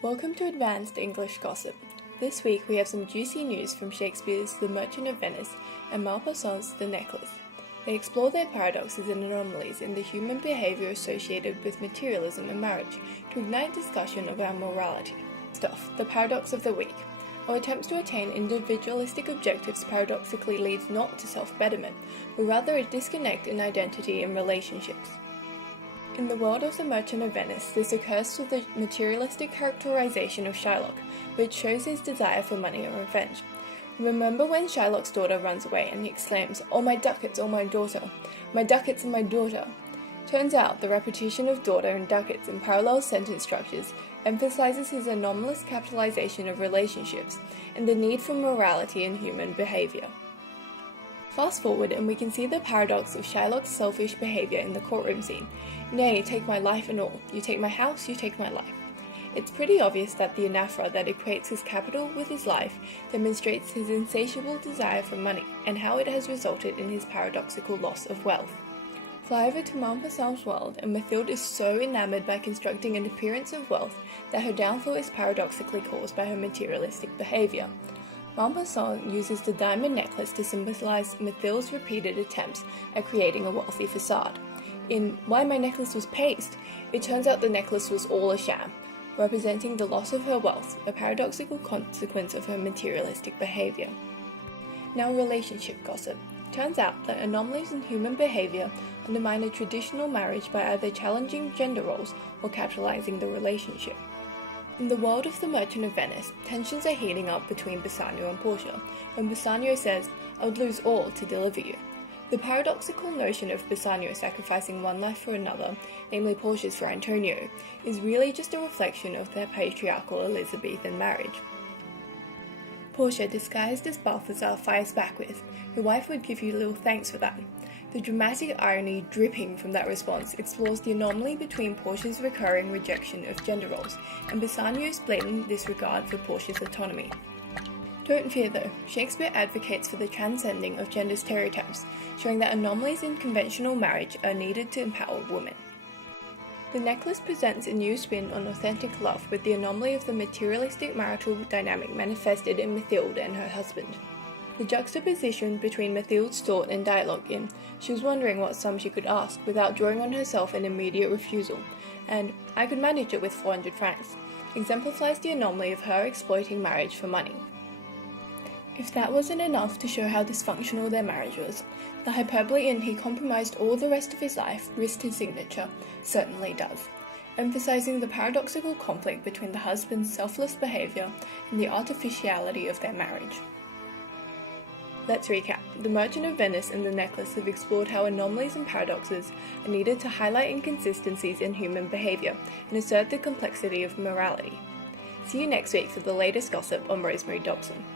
Welcome to Advanced English Gossip. This week we have some juicy news from Shakespeare's The Merchant of Venice and Maupassant's The Necklace. They explore their paradoxes and anomalies in the human behaviour associated with materialism and marriage to ignite discussion around morality. Stuff, the paradox of the week. Our attempts to attain individualistic objectives paradoxically leads not to self-betterment, but rather a disconnect in identity and relationships. In the world of The Merchant of Venice, this occurs through the materialistic characterization of Shylock, which shows his desire for money and revenge. Remember when Shylock's daughter runs away and he exclaims, "Oh my ducats, oh my daughter, my ducats and my daughter." Turns out the repetition of daughter and ducats in parallel sentence structures emphasizes his anomalous capitalization of relationships and the need for morality in human behavior. Fast forward and we can see the paradox of Shylock's selfish behaviour in the courtroom scene. "Nay, take my life and all. You take my house, you take my life." It's pretty obvious that the anaphora that equates his capital with his life demonstrates his insatiable desire for money and how it has resulted in his paradoxical loss of wealth. Fly over to Maupassant's world and Mathilde is so enamoured by constructing an appearance of wealth that her downfall is paradoxically caused by her materialistic behaviour. Maupassant uses the diamond necklace to symbolise Mathilde's repeated attempts at creating a wealthy facade. In Why My Necklace Was Paste, it turns out the necklace was all a sham, representing the loss of her wealth, a paradoxical consequence of her materialistic behaviour. Now relationship gossip. Turns out that anomalies in human behaviour undermine a traditional marriage by either challenging gender roles or capitalising the relationship. In the world of The Merchant of Venice, tensions are heating up between Bassanio and Portia, when Bassanio says, "I would lose all to deliver you." The paradoxical notion of Bassanio sacrificing one life for another, namely Portia's for Antonio, is really just a reflection of their patriarchal Elizabethan marriage. Portia, disguised as Balthazar, fires back with, "Your wife would give you little thanks for that." The dramatic irony dripping from that response explores the anomaly between Portia's recurring rejection of gender roles and Bassanio's blatant disregard for Portia's autonomy. Don't fear though, Shakespeare advocates for the transcending of gender stereotypes, showing that anomalies in conventional marriage are needed to empower women. The necklace presents a new spin on authentic love with the anomaly of the materialistic marital dynamic manifested in Mathilde and her husband. The juxtaposition between Mathilde's thought and dialogue in "She was wondering what sum she could ask without drawing on herself an immediate refusal," and "I could manage it with 400 francs," exemplifies the anomaly of her exploiting marriage for money. If that wasn't enough to show how dysfunctional their marriage was, the hyperbole in "he compromised all the rest of his life, risked his signature," certainly does, emphasizing the paradoxical conflict between the husband's selfless behavior and the artificiality of their marriage. Let's recap. The Merchant of Venice and The Necklace have explored how anomalies and paradoxes are needed to highlight inconsistencies in human behavior and assert the complexity of morality. See you next week for the latest gossip on Rosemary Dobson.